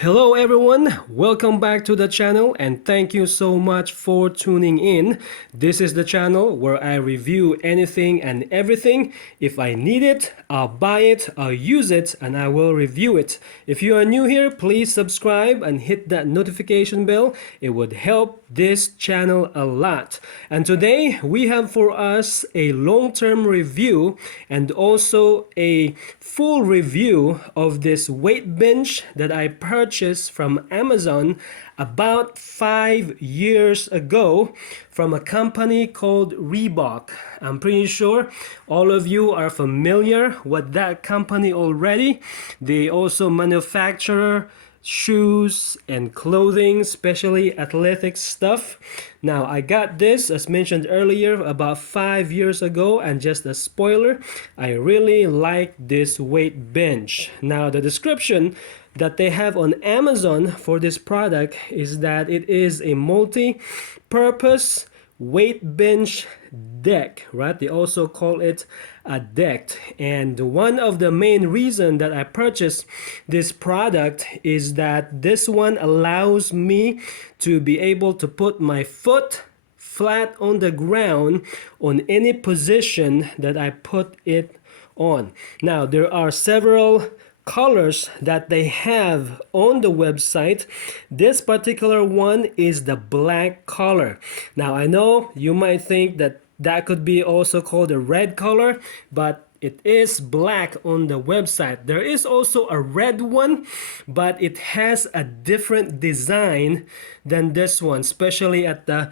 Hello everyone, welcome back to the channel and thank you so much for tuning in. This is the channel where I review anything and everything. If I need it, I'll buy it, I'll use it, and I will review it. If you are new here, please subscribe and hit that notification bell. It would help this channel a lot. And today we have for us a long-term review and also a full review of this weight bench that I purchased from Amazon about 5 years ago from a company called Reebok. I'm pretty sure all of you are familiar with that company already. They also manufacture shoes and clothing, especially athletic stuff. Now I got this, as mentioned earlier, about 5 years ago, and just a spoiler, I really like this weight bench. Now the description that they have on Amazon for this product is that it is a multi-purpose weight bench deck, right? They also call it a deck. And one of the main reason that I purchased this product is that this one allows me to be able to put my foot flat on the ground on any position that I put it on. Now there are several colors that they have on the website. This particular one is the black color. Now I know you might think that that could be also called a red color, but it is black on the website. There is also a red one, but it has a different design than this one, especially at the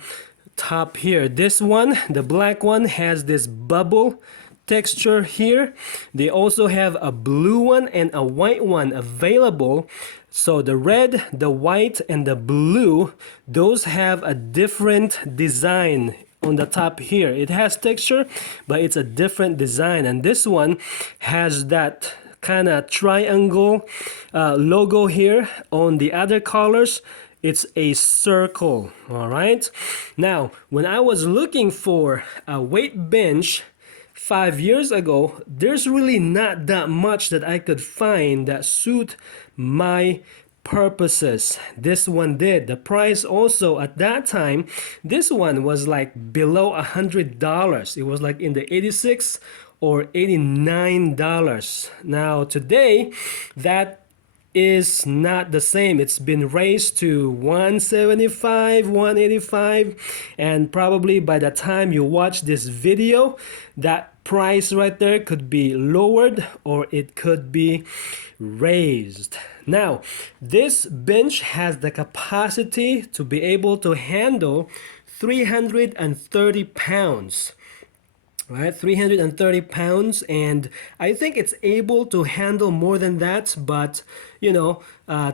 top here. This one, the black one, has this bubble texture here. They also have a blue one and a white one available. So the red, the white, and the blue, those have a different design on the top here. It has texture, but it's a different design. And this one has that kind of triangle logo here. On the other colors, it's a circle. All right. Now, when I was looking for a weight bench 5 years ago, there's really not that much that I could find that suit my purposes. This one did. The price also at that time, this one was like below $100. It was like in the 86 or $89. Now today, that is not the same. It's been raised to 175, 185, and probably by the time you watch this video, that price right there could be lowered or it could be raised. Now, this bench has the capacity to be able to handle 330 pounds. Right, 330 pounds, and I think it's able to handle more than that, but you know,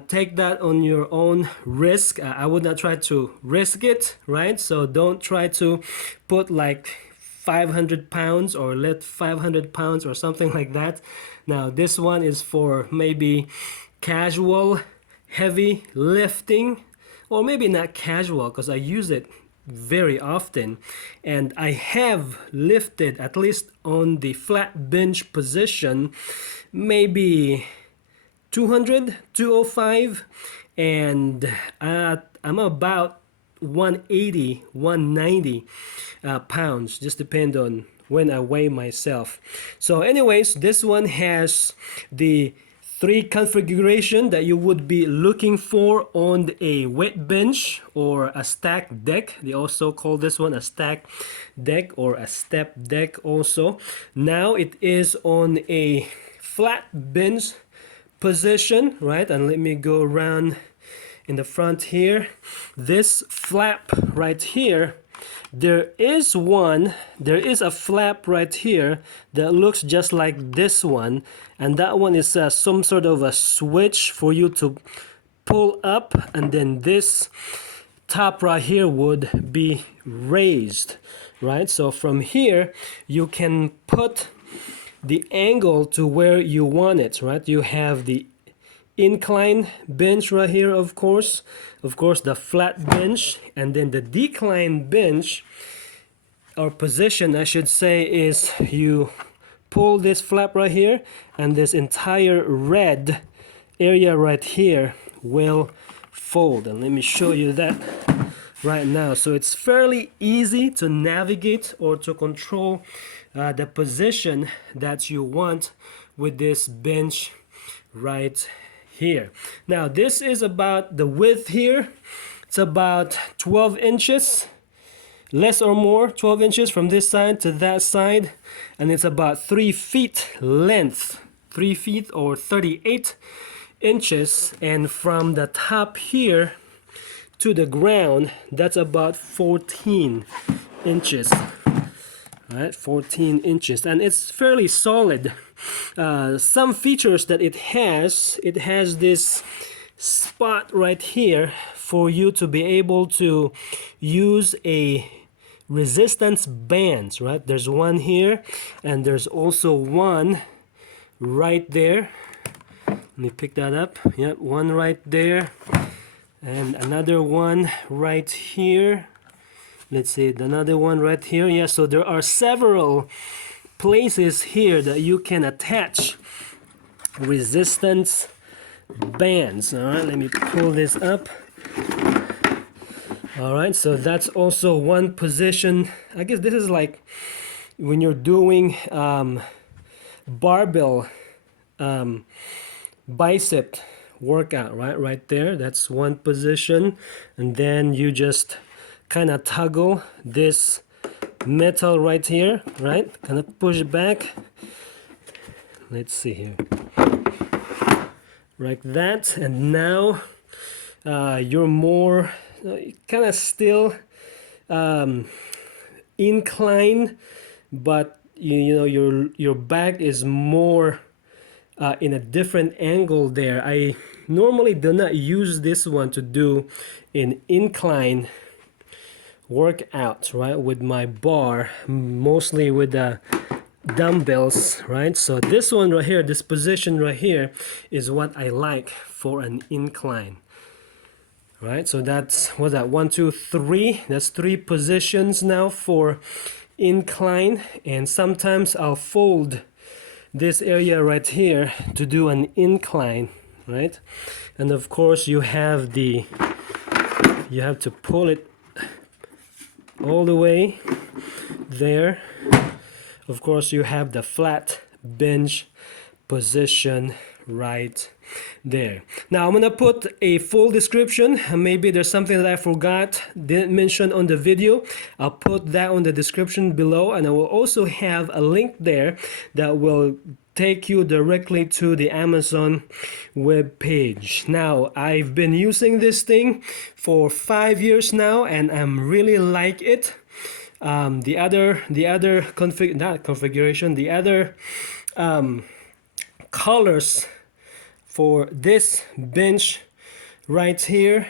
take that on your own risk. I would not try to risk it, right? So don't try to put like 500 pounds or let 500 pounds or something like that. Now this one is for maybe casual heavy lifting, or maybe not casual because I use it very often, and I have lifted, at least on the flat bench position, maybe 200, 205, and I'm about 180, 190 pounds, just depend on when I weigh myself. So anyways, this one has the 3 configuration that you would be looking for on a weight bench or a stack deck. They also call this one a stack deck or a step deck also. Now it is on a flat bench position, right? And let me go around in the front here. This flap right here, there is a flap right here that looks just like this one, and that one is some sort of a switch for you to pull up, and then this top right here would be raised, right? So from here you can put the angle to where you want it, right? You have the incline bench right here, of course the flat bench, and then the decline bench or position I should say is you pull this flap right here, and this entire red area right here will fold. And let me show you that right now. So it's fairly easy to navigate or to control the position that you want with this bench right here. Now this is about the width here. It's about 12 inches, less or more, 12 inches from this side to that side, and it's about 3 feet length, 3 feet or 38 inches, and from the top here to the ground, that's about 14 inches. All right, 14 inches, and it's fairly solid. Some features that it has this spot right here for you to be able to use a resistance bands, right? There's one here, and there's also one right there. Let me pick that up. Yep, one right there, and another one right here. Let's see, another one right here. Yeah, so there are several places here that you can attach resistance bands. All right, let me pull this up. All right, so that's also one position. I guess this is like when you're doing barbell bicep workout, right there. That's one position, and then you just kind of toggle this metal right here, right? Kind of push it back. Let's see here, like that, and now you're more kind of still incline, but you know your back is more in a different angle there. I normally do not use this one to do an incline workout, right, with my bar, mostly with the dumbbells, right? So this one right here, this position right here, is what I like for an incline, right? So that's, what's that, 1 2 3, that's 3 positions now for incline. And sometimes I'll fold this area right here to do an incline, right? And of course you have to pull it all the way there. Of course you have the flat bench position right there. Now I'm gonna put a full description. Maybe there's something that I forgot, didn't mention on the video. I'll put that on the description below, and I will also have a link there that will take you directly to the Amazon web page. Now I've been using this thing for 5 years now, and I'm really like it. The other colors for this bench right here,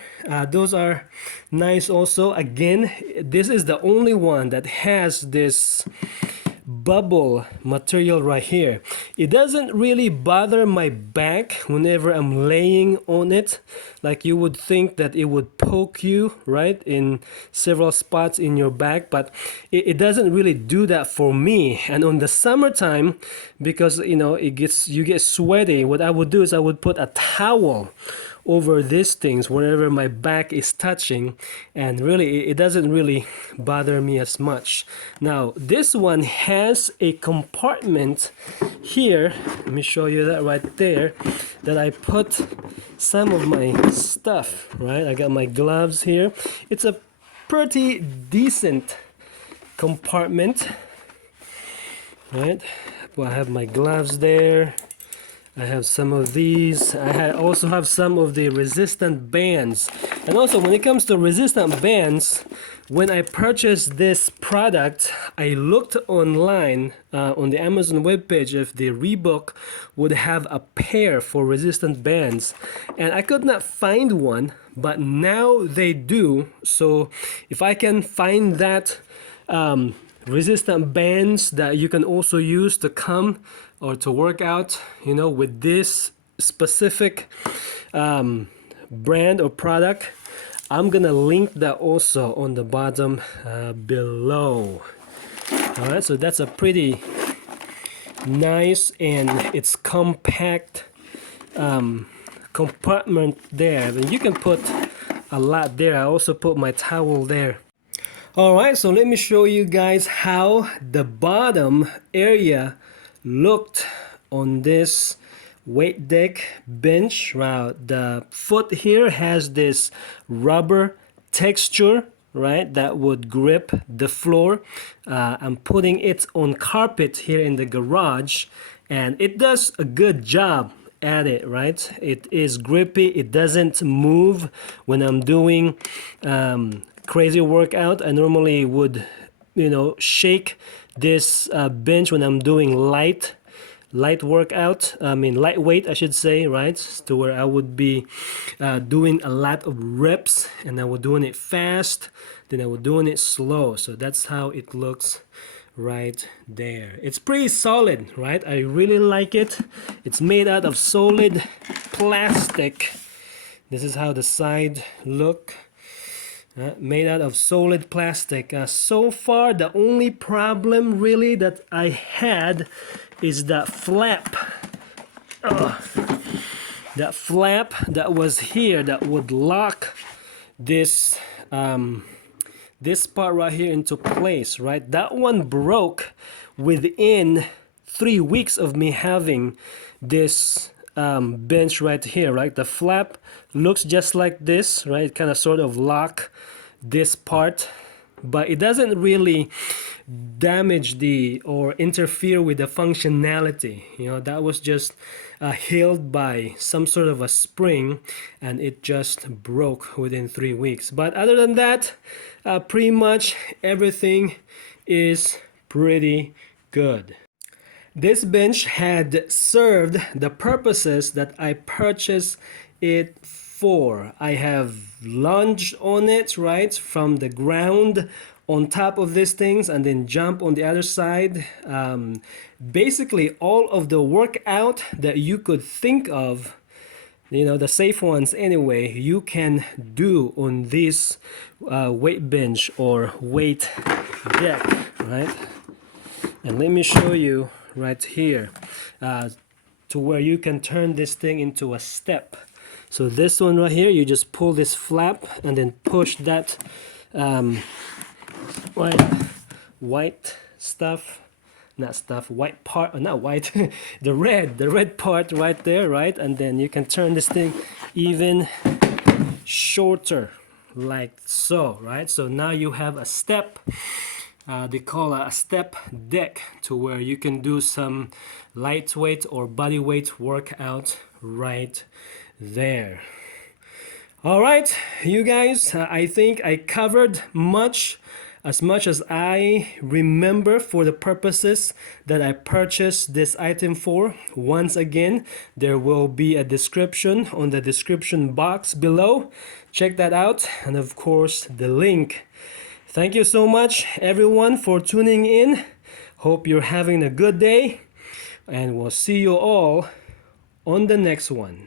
those are nice also. Again, this is the only one that has this bubble material right here. It doesn't really bother my back whenever I'm laying on it, like you would think that it would poke you right in several spots in your back, but it doesn't really do that for me. And on the summertime, because you know you get sweaty, what I would do is I would put a towel over these things wherever my back is touching, and really it doesn't really bother me as much. Now this one has a compartment here, let me show you that right there, that I put some of my stuff, right? I got my gloves here. It's a pretty decent compartment, right? Well, I have my gloves there. I have some of these. I also have some of the resistant bands. And also when it comes to resistant bands, when I purchased this product, I looked online on the Amazon webpage if the Reebok would have a pair for resistant bands. And I could not find one, but now they do. So if I can find that resistant bands that you can also use to come or to work out, you know, with this specific brand or product, I'm gonna link that also on the bottom below. All right, so that's a pretty nice, and it's compact compartment there, and you can put a lot there. I also put my towel there. Alright, so let me show you guys how the bottom area looked on this weight deck bench. Wow, the foot here has this rubber texture, right, that would grip the floor. I'm putting it on carpet here in the garage, and it does a good job at it, right? It is grippy, it doesn't move when I'm doing crazy workout. I normally would, shake this bench when I'm doing light workout, lightweight, I should say, right? To where I would be doing a lot of reps, and I was doing it fast, then I was doing it slow. So that's how it looks right there. It's pretty solid, right? I really like it. It's made out of solid plastic. This is how the side look. Made out of solid plastic. So far, the only problem really that I had is that flap. That flap that was here that would lock this this part right here into place, right? That one broke within 3 weeks of me having this bench right here, right? The flap looks just like this, right? It kind of sort of lock this part, but it doesn't really damage or interfere with the functionality. That was just held by some sort of a spring, and it just broke within 3 weeks. But other than that, pretty much everything is pretty good. This bench had served the purposes that I purchased it for. I have lunged on it, right, from the ground on top of these things, and then jump on the other side. Basically all of the workout that you could think of, the safe ones anyway, you can do on this weight bench or weight deck, right? And let me show you right here to where you can turn this thing into a step. So this one right here, you just pull this flap and then push that white part, not white, the red part right there, right? And then you can turn this thing even shorter, like so, right? So now you have a step. They call it a step deck, to where you can do some lightweight or bodyweight workout right there. All right, you guys, I think I covered as much as I remember for the purposes that I purchased this item for. Once again, there will be a description on the description box below. Check that out, and of course the link. Thank you so much everyone for tuning in. Hope you're having a good day, and we'll see you all on the next one.